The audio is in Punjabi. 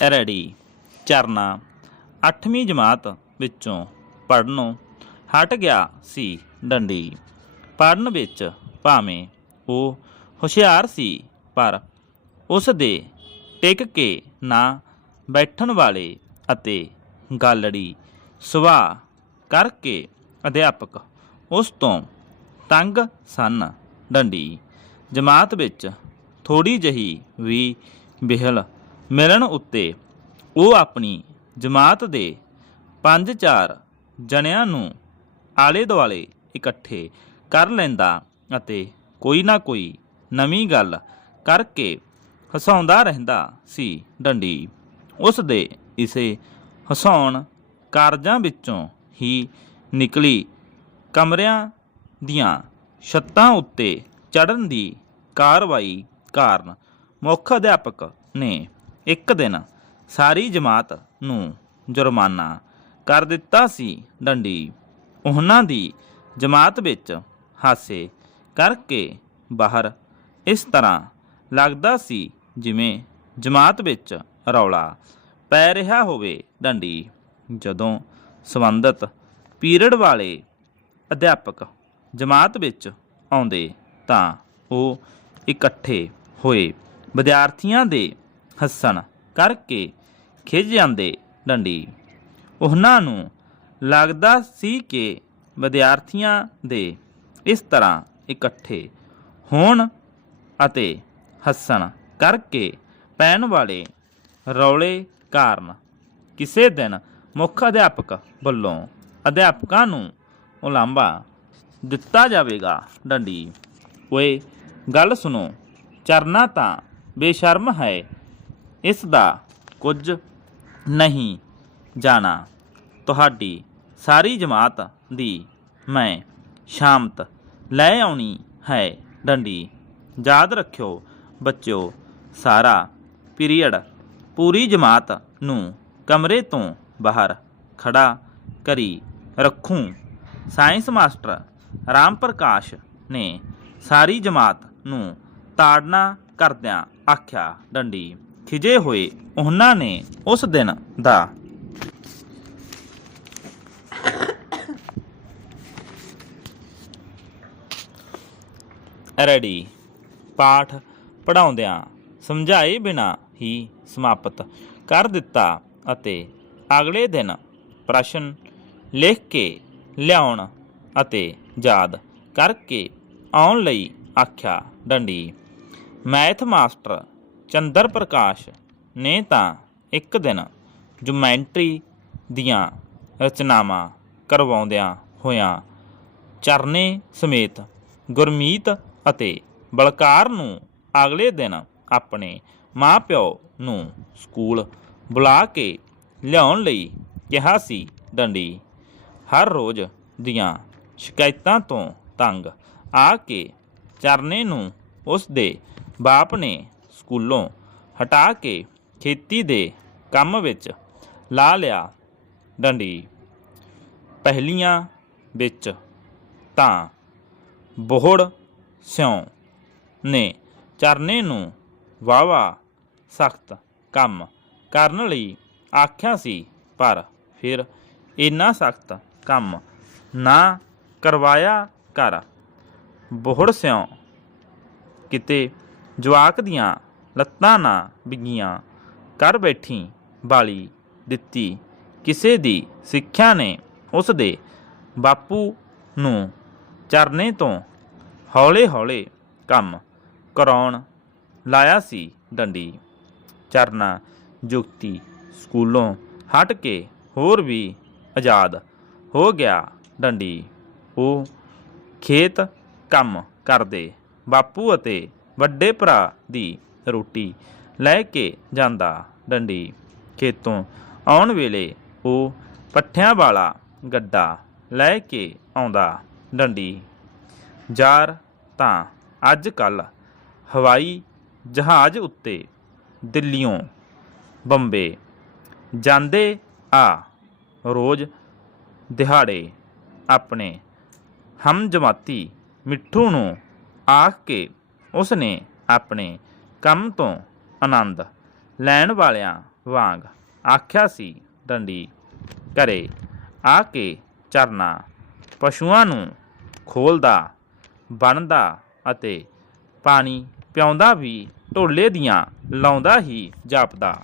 ਰੈਡੀ। ਚਰਨਾ 8ਵੀਂ ਜਮਾਤ ਵਿੱਚੋਂ ਪੜਨੋਂ ਹਟ ਗਿਆ ਸੀ ਡੰਡੀ। ਪੜਨ ਵਿੱਚ ਭਾਵੇਂ ਉਹ ਹੁਸ਼ਿਆਰ ਸੀ, ਪਰ ਉਸ ਦੇ ਟਿਕ ਕੇ ਨਾ ਬੈਠਣ ਵਾਲੇ ਅਤੇ ਗਾਲੜੀ ਸੁਭਾਅ ਕਰਕੇ ਅਧਿਆਪਕ ਉਸ ਤੋਂ ਤੰਗ ਸਨ। ਡੰਡੀ ਜਮਾਤ ਵਿੱਚ ਥੋੜੀ ਜਹੀ ਵੀ ਬਿਹਲ ਮਿਲਣ ਉੱਤੇ ਉਹ ਆਪਣੀ ਜਮਾਤ ਦੇ ਪੰਜ ਚਾਰ ਜਣਿਆਂ ਨੂੰ ਆਲੇ ਦੁਆਲੇ ਇਕੱਠੇ ਕਰ ਲੈਂਦਾ ਅਤੇ ਕੋਈ ਨਾ ਕੋਈ ਨਵੀਂ ਗੱਲ ਕਰਕੇ ਹਸਾਉਂਦਾ ਰਹਿੰਦਾ ਸੀ ਡੰਡੀ। ਉਸ ਦੇ ਇਸੇ ਹਸਾਉਣ ਕਾਰਜਾਂ ਵਿੱਚੋਂ ਹੀ ਨਿਕਲੀ ਕਮਰਿਆਂ ਦੀਆਂ ਛੱਤਾਂ ਉੱਤੇ ਚੜਨ ਦੀ ਕਾਰਵਾਈ ਕਾਰਨ ਮੁੱਖ ਅਧਿਆਪਕ ਨੇ ਇੱਕ ਦਿਨ ਸਾਰੀ ਜਮਾਤ ਨੂੰ ਜੁਰਮਾਨਾ ਕਰ ਦਿੱਤਾ ਸੀ ਡੰਡੀ। ਉਹਨਾਂ ਦੀ ਜਮਾਤ ਵਿੱਚ ਹਾਸੇ ਕਰਕੇ ਬਾਹਰ ਇਸ ਤਰ੍ਹਾਂ ਲੱਗਦਾ ਸੀ ਜਿਵੇਂ ਜਮਾਤ ਵਿੱਚ ਰੌਲਾ ਪੈ ਰਿਹਾ ਹੋਵੇ ਡੰਡੀ। ਜਦੋਂ ਸੰਬੰਧਤ ਪੀਰੀਅਡ ਵਾਲੇ ਅਧਿਆਪਕ ਜਮਾਤ ਵਿੱਚ ਆਉਂਦੇ ਤਾਂ ਉਹ ਇਕੱਠੇ ਹੋਏ ਵਿਦਿਆਰਥੀਆਂ ਦੇ ਹੱਸਣ ਕਰਕੇ ਖਿਝ ਜਾਂਦੇ ਡੰਡੀ। ਉਹਨਾਂ ਨੂੰ ਲੱਗਦਾ ਸੀ ਕਿ ਵਿਦਿਆਰਥੀਆਂ ਦੇ ਇਸ ਤਰ੍ਹਾਂ ਇਕੱਠੇ ਹੋਣ ਅਤੇ ਹੱਸਣ ਕਰਕੇ ਪੈਣ ਵਾਲੇ ਰੌਲੇ ਕਾਰਨ ਕਿਸੇ ਦਿਨ ਮੁੱਖ ਅਧਿਆਪਕ ਵੱਲੋਂ ਅਧਿਆਪਕਾਂ ਨੂੰ ਉਲਾਂਭਾ ਦਿੱਤਾ ਜਾਵੇਗਾ। ਡੰਡੀ, ਓਏ, ਗੱਲ ਸੁਣੋ। ਚਰਨਾ ਤਾਂ ਬੇਸ਼ਰਮ ਹੈ ਇਸ ਦਾ ਕੁਝ ਨਹੀਂ ਜਾਣਾ। ਤੁਹਾਡੀ ਸਾਰੀ ਜਮਾਤ ਦੀ ਮੈਂ ਸ਼ਾਮਤ ਲੈ ਆਉਣੀ ਹੈ, ਡੰਡੀ। ਯਾਦ ਰੱਖਿਓ ਬੱਚਿਓ, ਸਾਰਾ ਪੀਰੀਅਡ ਪੂਰੀ ਜਮਾਤ ਨੂੰ ਕਮਰੇ ਤੋਂ ਬਾਹਰ ਖੜਾ ਕਰੀ ਰੱਖੂੰ। ਸਾਇੰਸ ਮਾਸਟਰ ਰਾਮ ਪ੍ਰਕਾਸ਼ ਨੇ ਸਾਰੀ ਜਮਾਤ ਨੂੰ ਤਾੜਨਾ ਕਰਦਿਆਂ ਆਖਿਆ, ਡੰਡੀ। ਖਿਜੇ ਹੋਏ ਉਹਨਾਂ ਨੇ ਉਸ ਦਿਨ ਦਾ ਰੈਡੀ ਪਾਠ ਪੜਾਉਂਦਿਆਂ ਸਮਝਾਏ ਬਿਨਾ ਹੀ ਸਮਾਪਤ ਕਰ ਦਿੱਤਾ ਅਤੇ ਅਗਲੇ ਦਿਨ ਪ੍ਰਸ਼ਨ ਲਿਖ ਕੇ ਲਿਆਉਣ ਅਤੇ ਯਾਦ ਕਰਕੇ ਆਉਣ ਲਈ ਆਖਿਆ, ਡੰਡੀ, ਮੈਥ ਮਾਸਟਰ ਚੰਦਰ ਪ੍ਰਕਾਸ਼ ਨੇ ਤਾਂ ਇੱਕ ਦਿਨ ਜੁਮੈਂਟਰੀ ਦੀਆਂ ਰਚਨਾਵਾਂ ਕਰਵਾਉਂਦਿਆਂ ਹੋਇਆਂ ਚਰਨੇ ਸਮੇਤ ਗੁਰਮੀਤ ਅਤੇ ਬਲਕਾਰ ਨੂੰ ਅਗਲੇ ਦਿਨ ਆਪਣੇ ਮਾਪਿਓ ਨੂੰ ਸਕੂਲ ਬੁਲਾ ਕੇ ਲਿਆਉਣ ਲਈ ਕਿਹਾ ਸੀ, ਡੰਡੀ, ਹਰ ਰੋਜ਼ ਦੀਆਂ ਸ਼ਿਕਾਇਤਾਂ ਤੋਂ ਤੰਗ ਆ ਕੇ ਚਰਨੇ ਨੂੰ ਉਸ ਦੇ ਬਾਪ ਨੇ ਸਕੂਲੋਂ ਹਟਾ ਕੇ ਖੇਤੀ ਦੇ ਕੰਮ ਵਿੱਚ ਲਾ ਲਿਆ ਡੰਡੀ। ਪਹਿਲੀਆਂ ਵਿੱਚ ਤਾਂ ਬੋਹੜ ਸਿਉ ਨੇ ਚਰਨੇ ਨੂੰ ਵਾਵਾ ਸਖਤ ਕੰਮ ਕਰਨ ਲਈ ਆਖਿਆ ਸੀ, ਪਰ ਫਿਰ ਇੰਨਾ ਸਖਤ ਕੰਮ ਨਾ ਕਰਵਾਇਆ ਕਰ। ਬੋਹੜ ਸਿਉ ਕਿਤੇ ਜਵਾਕ ਦੀਆਂ ਲੱਤਾਂ ਨਾ ਬਿਗੀਆਂ, ਕਰ ਬੈਠੀ ਬਾਲੀ ਦਿੱਤੀ। ਕਿਸੇ ਦੀ ਸਿੱਖਿਆ ਨੇ ਉਸ ਦੇ ਬਾਪੂ ਨੂੰ ਚਰਨੇ ਤੋਂ ਹੌਲੇ-ਹੌਲੇ ਕੰਮ ਕਰਾਉਣ ਲਾਇਆ ਸੀ ਡੰਡੀ। ਚਰਨਾ ਜੁਗਤੀ ਸਕੂਲੋਂ ਹਟ ਕੇ ਹੋਰ ਵੀ ਆਜ਼ਾਦ ਹੋ ਗਿਆ ਡੰਡੀ। ਉਹ ਖੇਤ ਕੰਮ ਕਰਦੇ, ਬਾਪੂ ਅਤੇ ਵੱਡੇ ਭਰਾ ਦੀ ਰੋਟੀ ਲੈ ਕੇ ਜਾਂਦਾ ਡੰਡੀ। ਖੇਤੋਂ ਆਉਣ ਵੇਲੇ ਉਹ ਪੱਠਿਆਂ ਵਾਲਾ ਗੱਡਾ ਲੈ ਕੇ ਆਉਂਦਾ ਡੰਡੀ। ਜਾਰ ਤਾਂ ਅੱਜ ਕੱਲ ਹਵਾਈ ਜਹਾਜ਼ ਉੱਤੇ ਦਿੱਲੀੋਂ ਬੰਬੇ ਜਾਂਦੇ ਆ। ਰੋਜ਼ ਦਿਹਾੜੇ ਆਪਣੇ ਹਮਜਮਾਤੀ ਮਿੱਠੂ ਨੂੰ ਆਖ ਕੇ ਉਸ ਨੇ ਆਪਣੇ ਕੰਮ ਤੋਂ ਆਨੰਦ ਲੈਣ ਵਾਲਿਆਂ ਵਾਂਗ ਆਖਿਆ ਸੀ ਡੰਡੀ, ਘਰੇ ਆ ਕੇ ਚਰਨਾ ਪਸ਼ੂਆਂ ਨੂੰ ਖੋਲਦਾ ਬਣਦਾ ਅਤੇ ਪਾਣੀ ਪਿਆਉਂਦਾ ਵੀ ਢੋਲੇ ਦੀਆਂ ਲਾਉਂਦਾ ਹੀ ਜਾਪਦਾ।